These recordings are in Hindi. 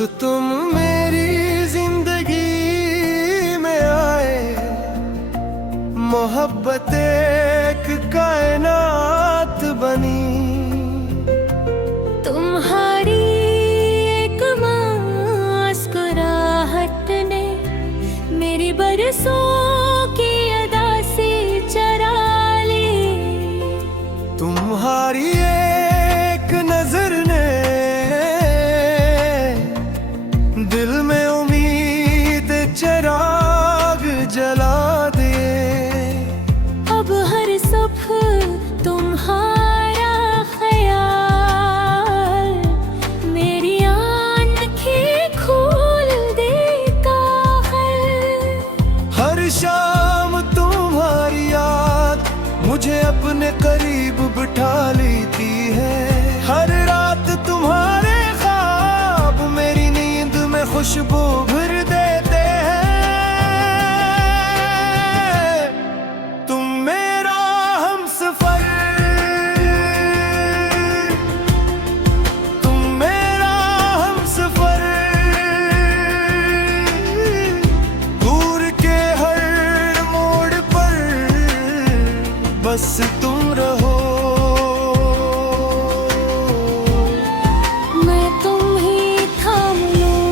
तुम मेरी जिंदगी में आए, मोहब्बत एक कायनात बनी। तुम्हारी एक मुस्कुराहट ने मेरी बरसों की अदा से चरा ली। तुम्हारी एक नजर ने दिल में उम्मीद चिराग जला दिए। अब हर सुबह तुम्हारा ख्याल मेरी आँखें खोल देता है। हर शाम तुम्हारी याद मुझे अपने करीब बिठा लेती है। हर रात तुम्हारे ख्वाब मेरी नींद में खुशबू भर देते हैं। तुम मेरा हमसफर, तुम मेरा हमसफर, दूर के हर मोड़ पर बस तुम रहो। मैं तुम ही थाम लूं,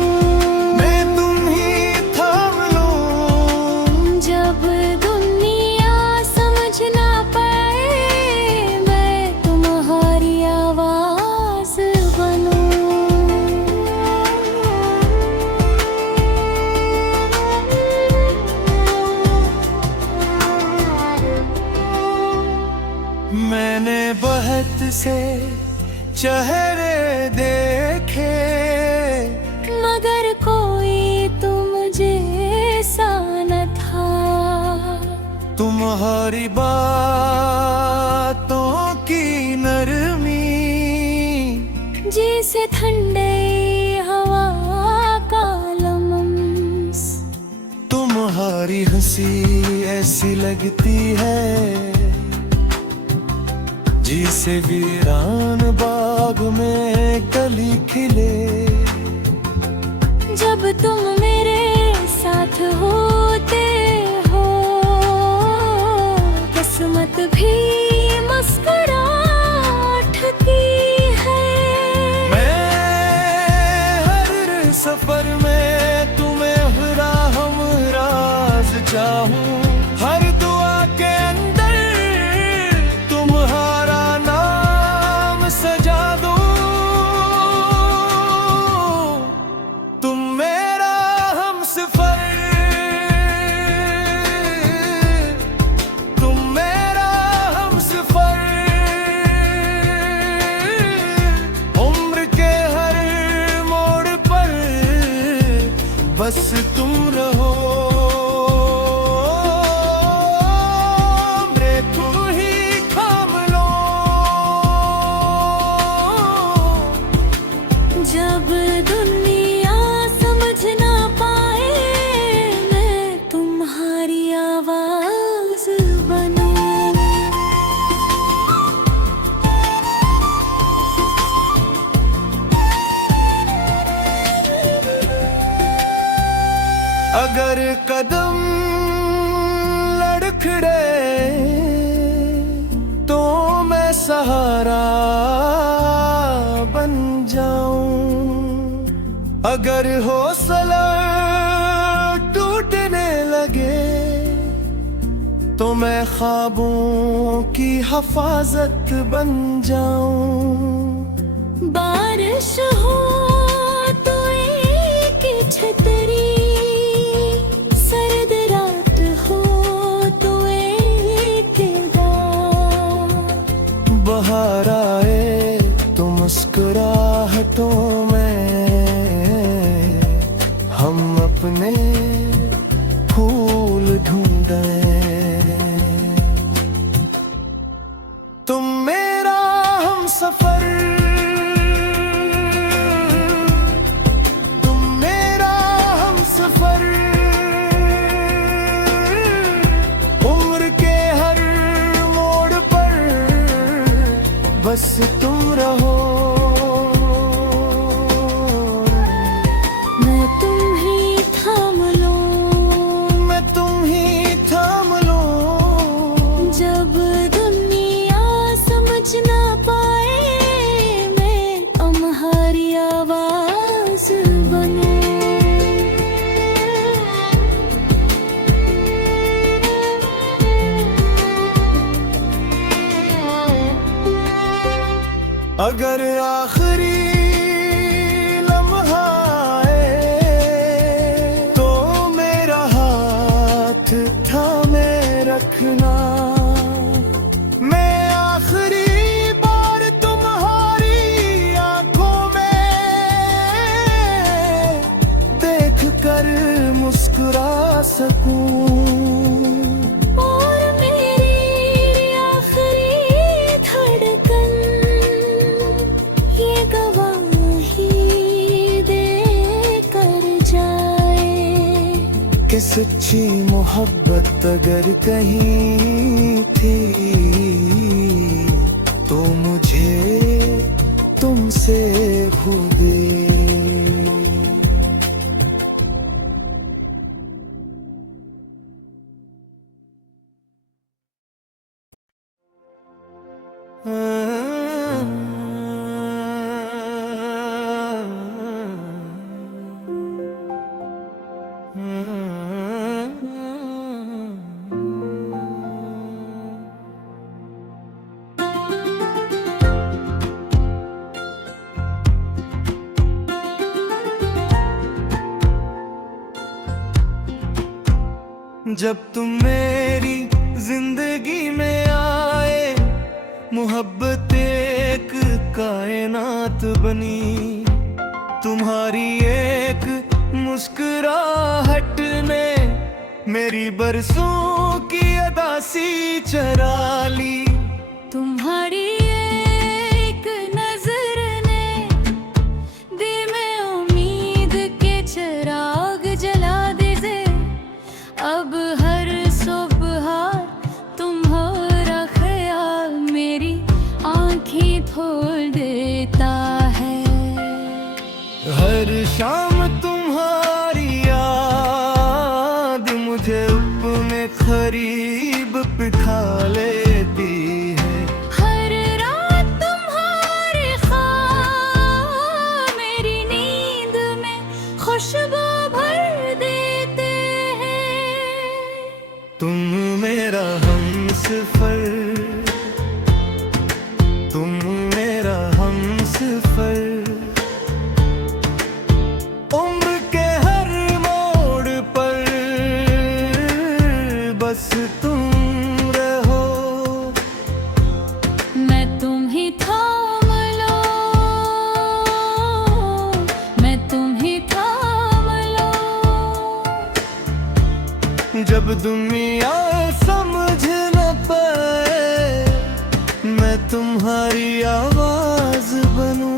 मैं तुम ही थाम लूं, जब दुनिया समझ ना पाए मैं तुम्हारी आवाज बनूं। मैंने बहुत से चेहरे देखे, मगर कोई तुम जैसा न था। तुम्हारी बातों की नरमी जैसे ठंडे हवा का लम्स। तुम्हारी हंसी ऐसी लगती है जिसे वीरान बाग में कली खिले। जब तुम मेरे साथ होते हो किस्मत भी मुस्कुराती है। मैं हर सफर में तुम्हें हरा हमराज चाहूं। हर दुआ के अंदर तुम्हारा नाम सजा दूं। तुम मेरा हमसफर, तुम मेरा हमसफर, उम्र के हर मोड़ पर बस तुम रहो। मैं तुम ही थाम लो, जब दुनिया समझ ना पाए मैं तुम्हारी आवाज बनूं। अगर कदम लड़खड़े तो मैं सहारा बन जाऊं। अगर हौसला टूटने लगे तो मैं ख्वाबों की हिफाजत बन जाऊं। बारिश हो तो एक छतरी, सर्द रात हो तो एक डाल। बहार आए तो मुस्कुराहटों में हम अपने फूल ढूंढें। तुम मेरा हमसफर, तुम मेरा अगर आखिरी लम्हा आए तो मेरा हाथ थामे रखना। मैं आखिरी बार तुम्हारी आंखों में देख कर मुस्कुरा सकूं। कि सच्ची मोहब्बत अगर कहीं थी तो मुझे तुमसे खो गई। जब तुम मेरी जिंदगी में आए मोहब्बत एक कायनात बनी। तुम्हारी एक मुस्कुराहट ने मेरी बरसों की अदासी चरा ली। तुम्हारी एक नजर ने दिल में उम्मीद के चिराग जला दे। अब हर सुबह तुम्हारा ख्याल मेरी आँखें खोल देता है। हर शाम तुम्हारी याद मुझे अपने करीब बिठा लेती है। हर रात तुम्हारे ख्वाब मेरी नींद में खुशबू भर देते। तुम मेरा हमसफर, तुम मेरा हमसफर, उम्र के हर मोड़ पर बस तुम रहो। मैं तुम ही थाम लो, मैं तुम ही थाम लो। जब दुनिया समझ न पाए मैं तुम्हारी आवाज बनूं।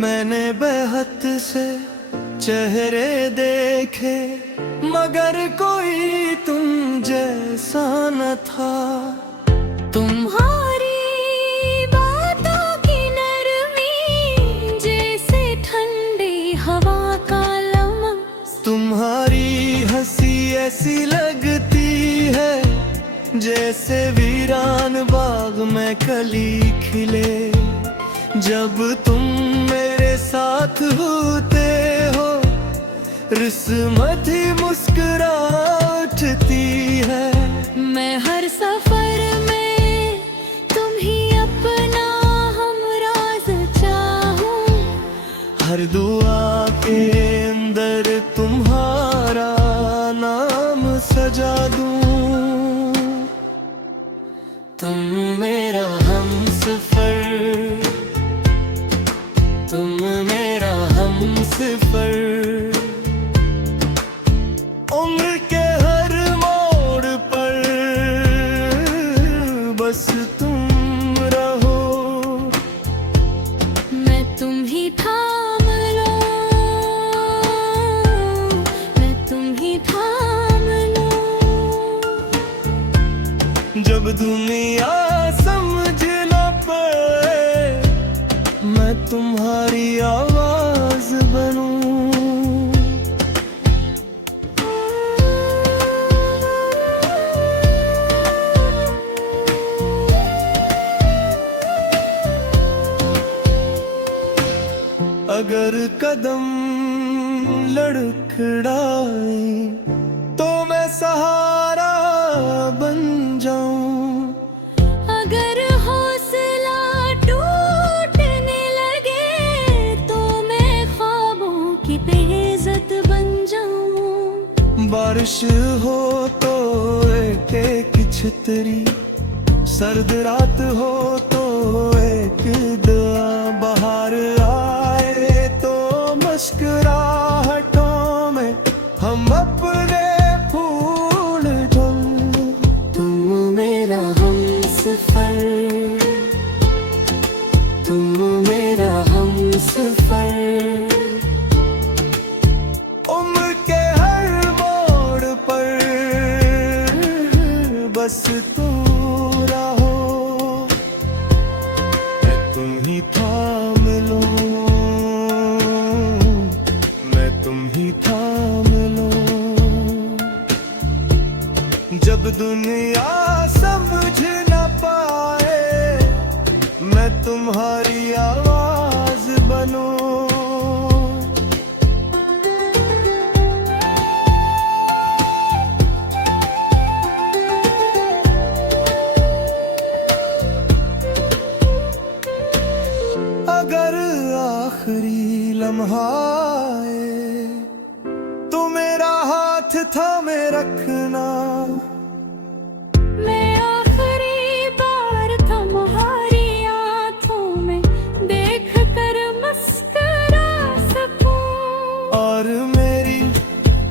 मैंने बेहद से चेहरे देखे मगर कोई तुम जैसा न था। तुम्हारी बातों की नरमी जैसे ठंडी हवा का लम्हा। तुम्हारी हंसी ऐसी लगती है जैसे वीरान बाग में कली खिले। जब तुम मेरे साथ होते हो रिस्मत ही मुस्कुरा उठती है। मैं हर सफर में तुम ही अपना हमराज चाहूं। हर दुआ के अंदर तुम्हारा नाम सजा दूं। तुम मेरा हमसफर, तुम मेरा हमसफर, उम्र के हर मोड़ पर बस तुम रहो। मैं तुम ही थाम लो, मैं तुम ही थाम लो। जब दुनिया समझ न पाए मैं तुम्हारी आवाज बनूं। अगर अगर कदम लड़खड़ाए तो मैं सहारा बन जाऊं। अगर हौसला टूटने लगे तो मैं ख्वाबों की बेइज्जत बन जाऊं। बारिश हो तो एक छतरी, सर्द रात हो तो एक दुआ, बाहर आए तो मुस्कुराहटों में हम अपने फूल ढूंढ। तुम मेरा हमसफर, तुम मेरा हमसफर। उम्र के हर मोड़ पर बस तुम रहो, मैं तुम ही थाम लूं, मैं तुम ही थाम लूं। जब दुनिया समझ न पाए मैं तुम्हारी आवाज बनूं। अगर आखिरी लम्हा आए तो मेरा हाथ थामे रखना। मैं आखिरी बार तुम्हारी आंखों में देख कर मुस्कुरा सकूं। और मेरी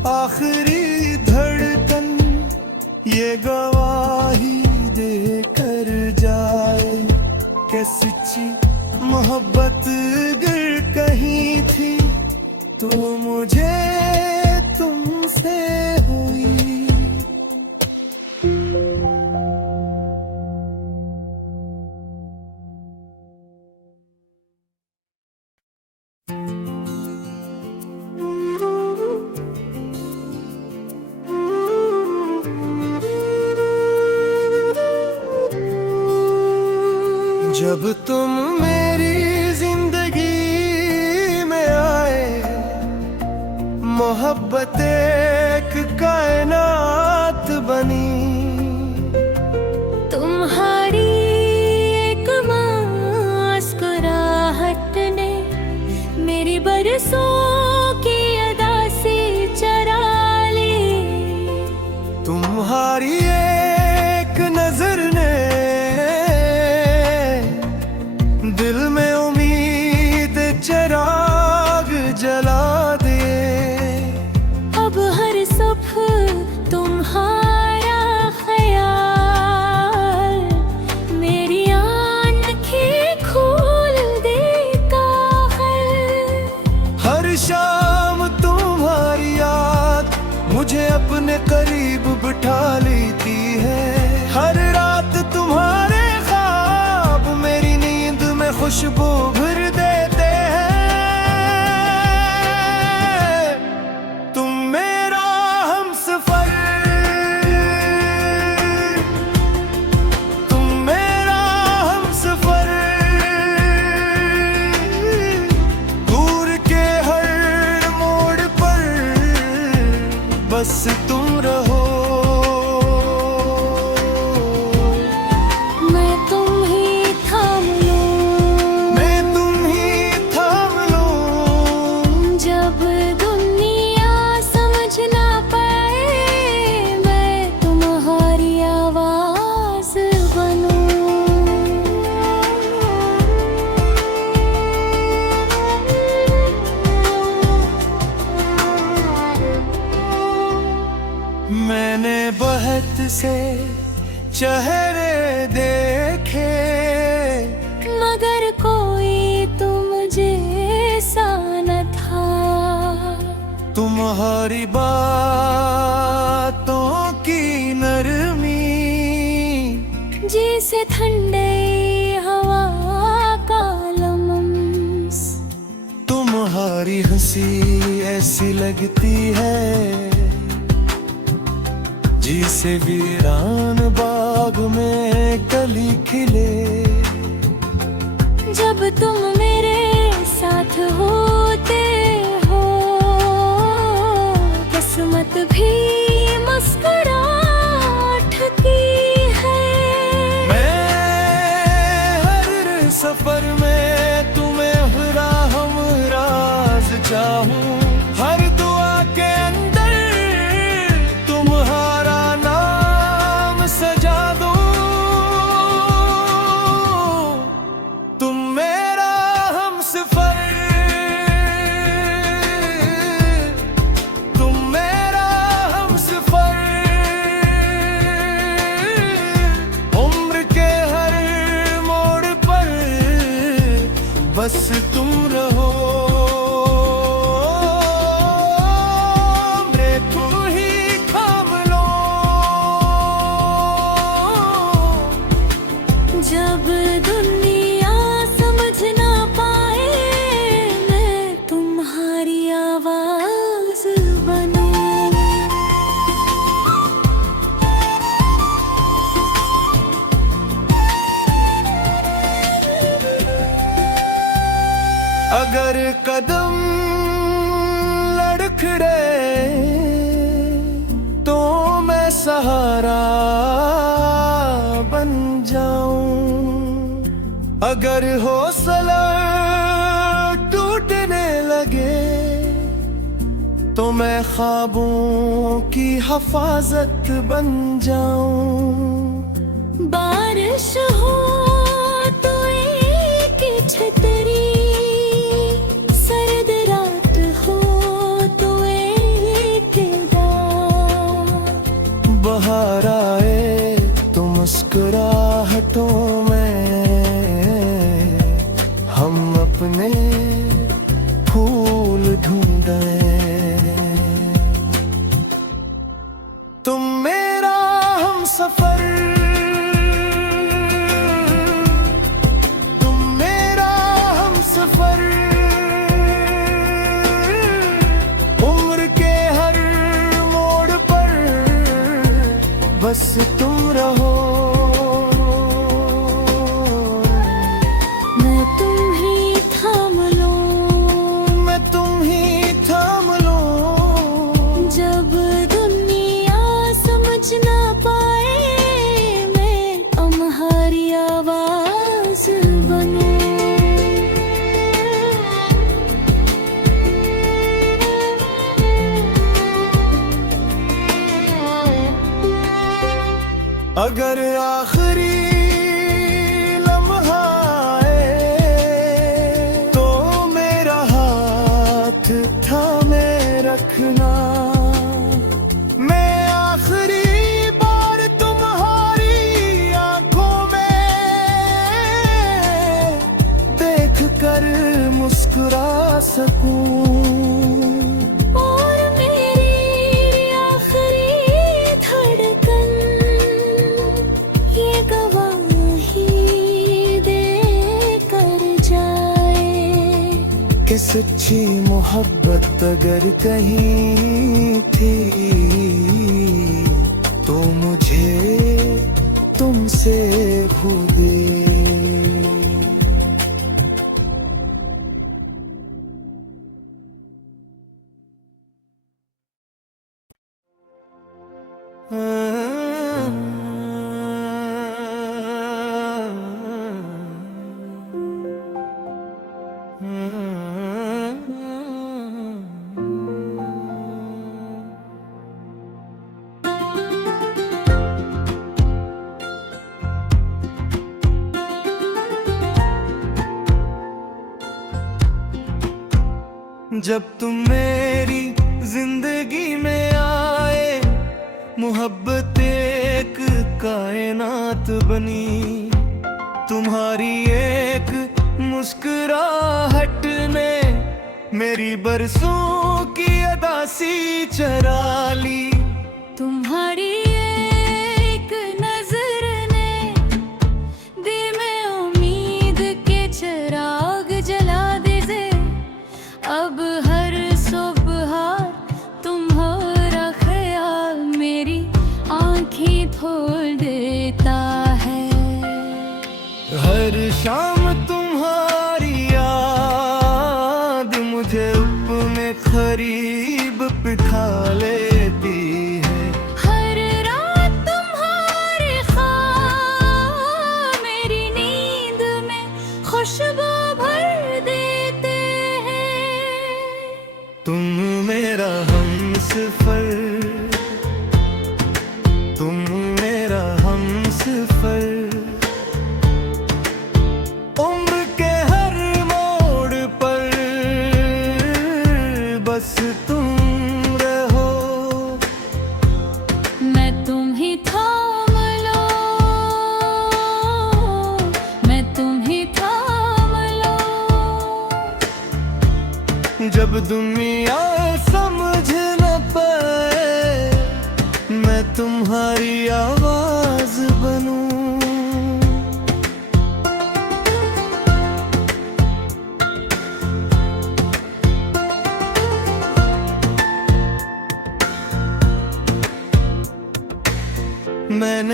आखिरी धड़कन ये गवाही दे कर जाए कि सच्ची मोहब्बत गिर कहीं थी तो मुझे तुमसे हुई। जब तुम मेरी जिंदगी में आए मोहब्बत एक कायनात बनी। तुम्हारी एक मुस्कुराहट ने मेरी बरसों की अदा से चरा ली। तुम्हारी एक नजर ने दिल में उम्मीद चिराग जला दे। अब हर सुबह तुम्हारा ख्याल मेरी आँखें खोल देता है। हर शाम तुम्हारी याद मुझे अपने करीब बिठा लेती है। हर रात तुम्हारे ख्वाब मेरी नींद में खुशबू भर देते हैं। तुम मेरा हमसफर, तुम मेरा हमसफर। दूर के हर मोड़ पर बस तुम रहो। मैं तुम ही थाम लूं, मैं तुम ही थाम लूं। जब दुनिया समझ ना पाए मैं तुम्हारी आवाज बनूं। मैंने बहुत से चेहरे देखे मगर कोई तुम जैसा न था। तुम्हारी बातों की नरमी जैसे ठंडे हवा का लम्स। तुम्हारी हंसी ऐसी लगती है जिसे वीरान बाग में कली खिले। जब तुम मेरे साथ होते किस्मत भी मुस्कुराहट की है। मैं हर सफर में तुम्हें हम राज चाहूं, हर दुआ के अंदर तुम्हारा नाम सजा दूं। तुम मेरा हमसफर, तुम मेरा हमसफर, उम्र के हर मोड़ पर बस तुम रहो। मेरे तुम ही थाम लो। जब दुनिया समझ ना पाए, मैं तुम्हारी आवाज बनूं। अगर कदम लड़खड़े तो मैं सहारा बन जाऊं, अगर हौसला टूटने लगे तो मैं ख्वाबों की हिफाजत बन जाऊं। बारिश हो तो एक छतरी, सर्द रात हो तो एक डाल। बहार आए तो मुस्कुराहटों में हम अपने फूल ढूंढें। तुम मेरा हमसफर, तुम मेरा हमसफर, उम्र के हर मोड़ पर बस तुम रहो। मैं तुम ही थाम लूं, मैं तुम ही थाम लूं। जब दुनिया समझ ना पाए, मैं तुम्हारी आवाज बनूं। अगर आखिरी लम्हा आए तो मेरा हाथ थामे रखना। मैं आखिरी बार तुम्हारी आंखों में देख कर मुस्कुरा सकूं। और मेरी आखिरी धड़कन ये गवाही दे कर जाए कि सच्ची मोहब्बत अगर कहीं थी तो मुझे तुमसे खो गई। जब तुम मेरी जिंदगी में आए, मोहब्बत एक कायनात बनी। तुम्हारी एक मुस्कुराहट ने मेरी बरसों की अदासी चरा ली। तुम्हारी एक नजर ने दिल में उम्मीद के चिराग जला दे। अब हर सुबह तुम्हारा ख्याल मेरी आंखें खोल देता है। हर शाम तुम्हारी याद मुझे अपने करीब बिठा ले।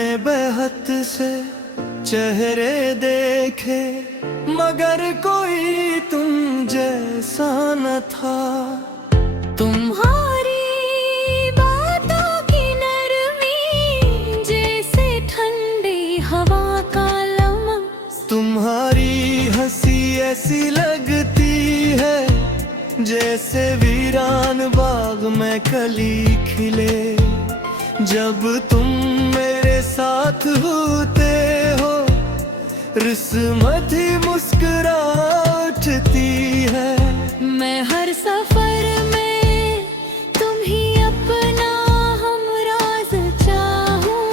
मैंने बेहद से चेहरे देखे, मगर कोई तुम जैसा न था। तुम्हारी बातों की नरमी जैसे ठंडी हवा का लम्हा। तुम्हारी हंसी ऐसी लगती है जैसे वीरान बाग में कली खिले। जब तुम मेरे साथ होते हो, रिस्मत ही मुस्कुरा उठती है। मैं हर सफर में तुम ही अपना हमराज चाहूं।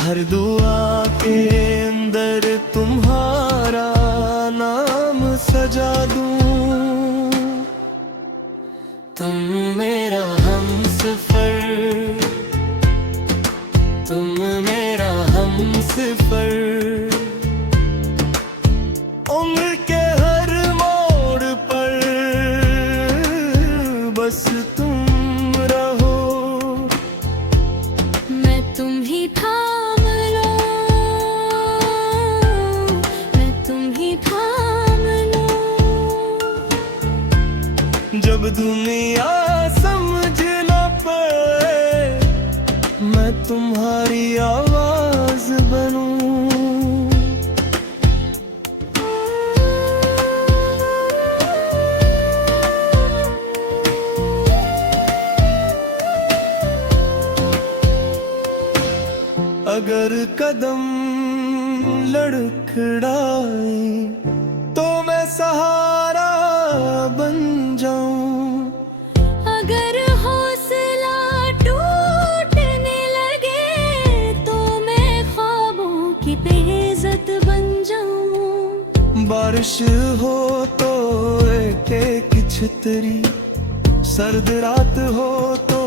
हर दुआ के अंदर तुम्हारा नाम सजा दूं। तुम मेरा हमसफर, तुम मेरा हमसफर। उम्र के हर मोड़ पर बस तुम रहो। मैं तुम ही थाम लूं, मैं तुम ही थाम लूं। जब दुनिया समझ न पाए, मैं तुम्हारी आवाज बनूं। अगर कदम लड़खड़ाए तो मैं सहारा बन जाऊं। अगर हौसला टूटने लगे तो मैं ख्वाबों की बेइज्जत बन जाऊं। बारिश हो तो एक छतरी, सर्द रात हो तो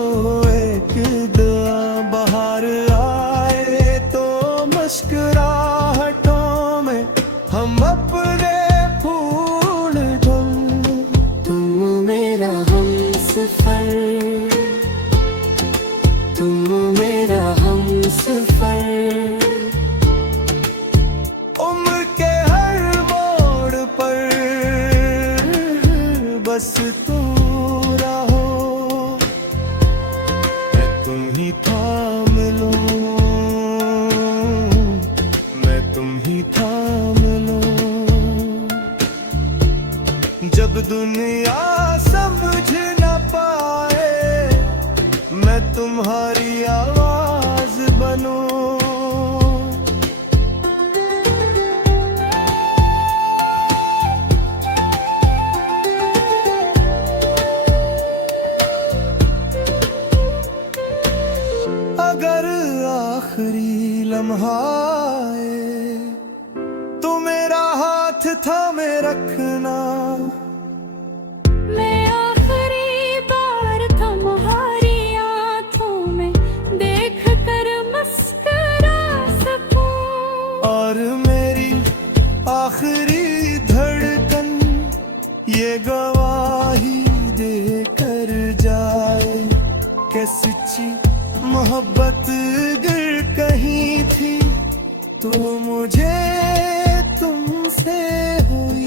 एक दुआ। बाहर आए तो मुस्कुराहटों में हम अपने फूल ढूंढ। तुम मेरा हमसफर, तुम मेरा हमसफर। उम्र के हर मोड़ पर बस तुम रहो। मैं तुम ही थाम लूं, मैं तुम ही थाम लूं। जब दुनिया समझ न पाए, मैं तुम्हारी आवाज बनूं। अगर आखिरी लम्हा आए तो मेरा हाथ थामे रखना। मैं आखिरी बार तुम्हारी आंखों में देख कर मुस्कुरा सकूं। और मेरी आखिरी धड़कन ये गवाही दे कर जाए कि सच्ची मोहब्बत अगर कहीं थी तो मुझे तुमसे हुई।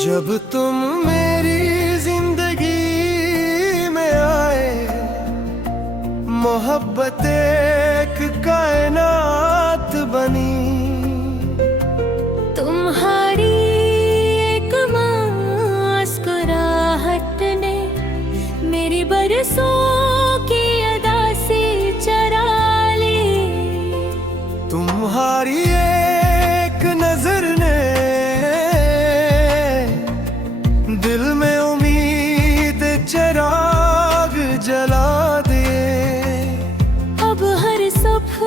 जब तुम मेरी जिंदगी में आए, मोहब्बत एक कायनात बनी। तुम्हारी एक मुस्कुराहट ने मेरी बरसों की अदा से चरा ली। तुम्हारी एक नजर ने दिल में उम्मीद चिराग जला दे। अब हर सुबह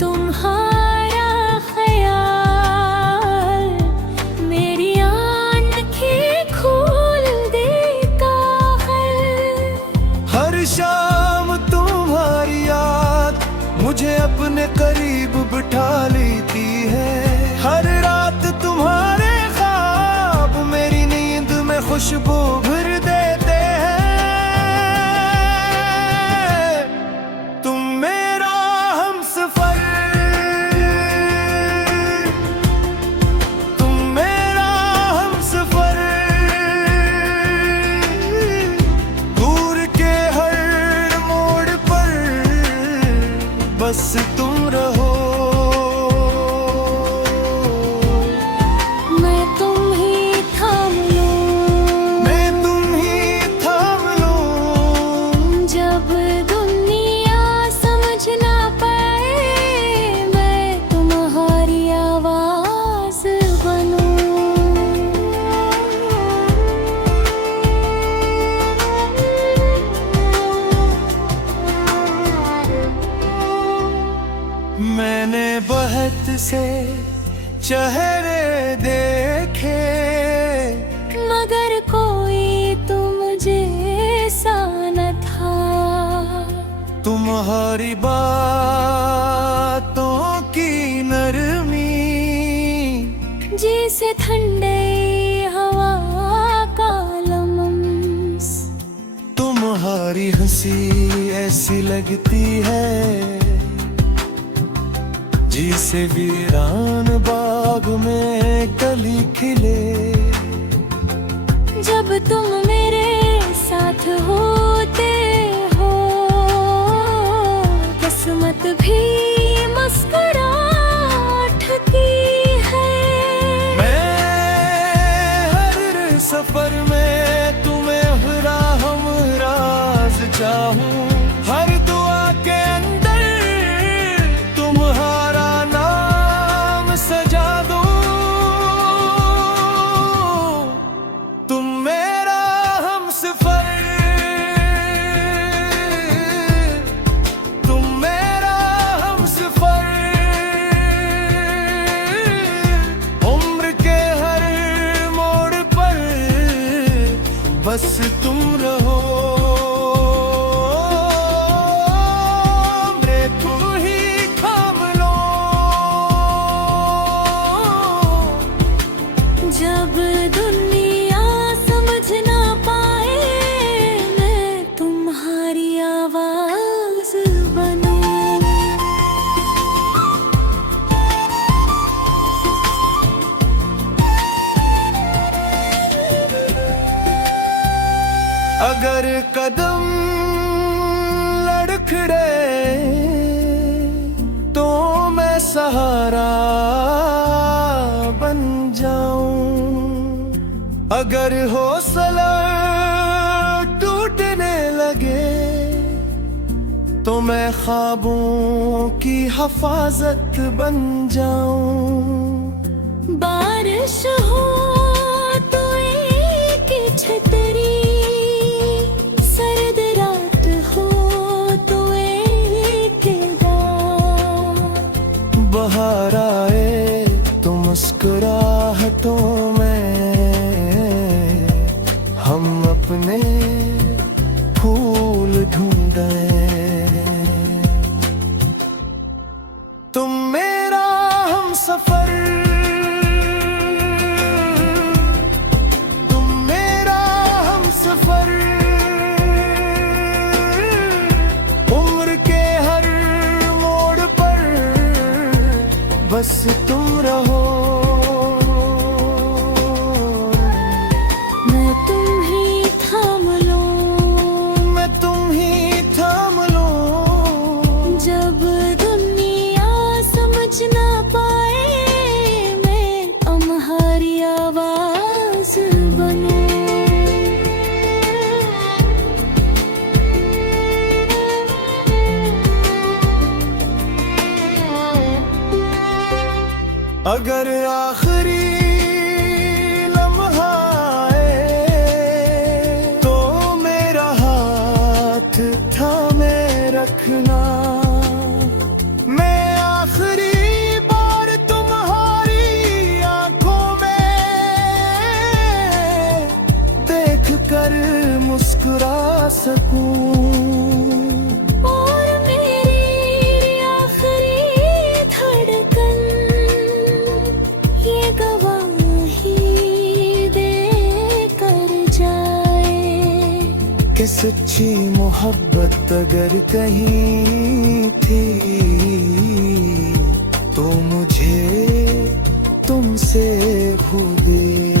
तुम्हारा ख्याल मेरी आँखें खोल देता है। मुझे अपने करीब बिठा लेती है। हर रात तुम्हारे ख्वाब मेरी नींद में खुशबू भर देते हैं। तुम मेरा हमसफर, तुम मेरा हमसफर, दूर के हर मोड़ पर बस तुम रहो। मैं तुम ही थाम लूं, मैं तुम ही थाम लूं, जब दुनिया समझ ना पाए मैं तुम्हारी आवाज बनूं। मैंने बहुत से चेहरे देखे, मगर कोई तुम जैसा न था। तुम्हारी बातों की नरमी जैसे ठंडे हवा का लम्स। तुम्हारी हंसी ऐसी लगती है जिसे वीरान बाग में कली खिले। जब तुम मेरे साथ होते हो किस्मत भी मुस्कुरा उठती है। मैं हर सफर में तुम्हें हरा हम राज चाहूं, हर दुआ के अंदर तुम्हारा नाम सजा दूं। तुम मेरा हमसफर, तुम मेरा हमसफर, उम्र के हर मोड़ पर बस तुम रहो। मैं तुम ही थाम लो, जब दुनिया समझ ना पाए मैं तुम्हारी आवाज बनूं। अगर कदम लड़खड़े तो मैं सहारा बन जाऊं, अगर हौसला टूटने लगे तो मैं ख्वाबों की हिफाजत बन जाऊं। बारिश हो तो एक छतरी, सर्द रात हो तो एक डाल। बहार आए तो मुस्कुराहटों में हम अपने फूल ढूंढें। तुम मेरा हमसफर, तुम मेरा हमसफर, उम्र के हर मोड़ पर बस तुम रहो। मैं तुम ही थाम लूं, मैं तुम ही थाम लूं, जब दुनिया समझ ना पाए मैं तुम्हारी आवाज बनूं। अगर आखिरी लम्हा आए तो मेरा हाथ थामे रखना। मैं आखिरी बार तुम्हारी आंखों में देख कर मुस्कुरा सकूं। और मेरी सच्ची मोहब्बत अगर कहीं थी तो मुझे तुमसे भूले।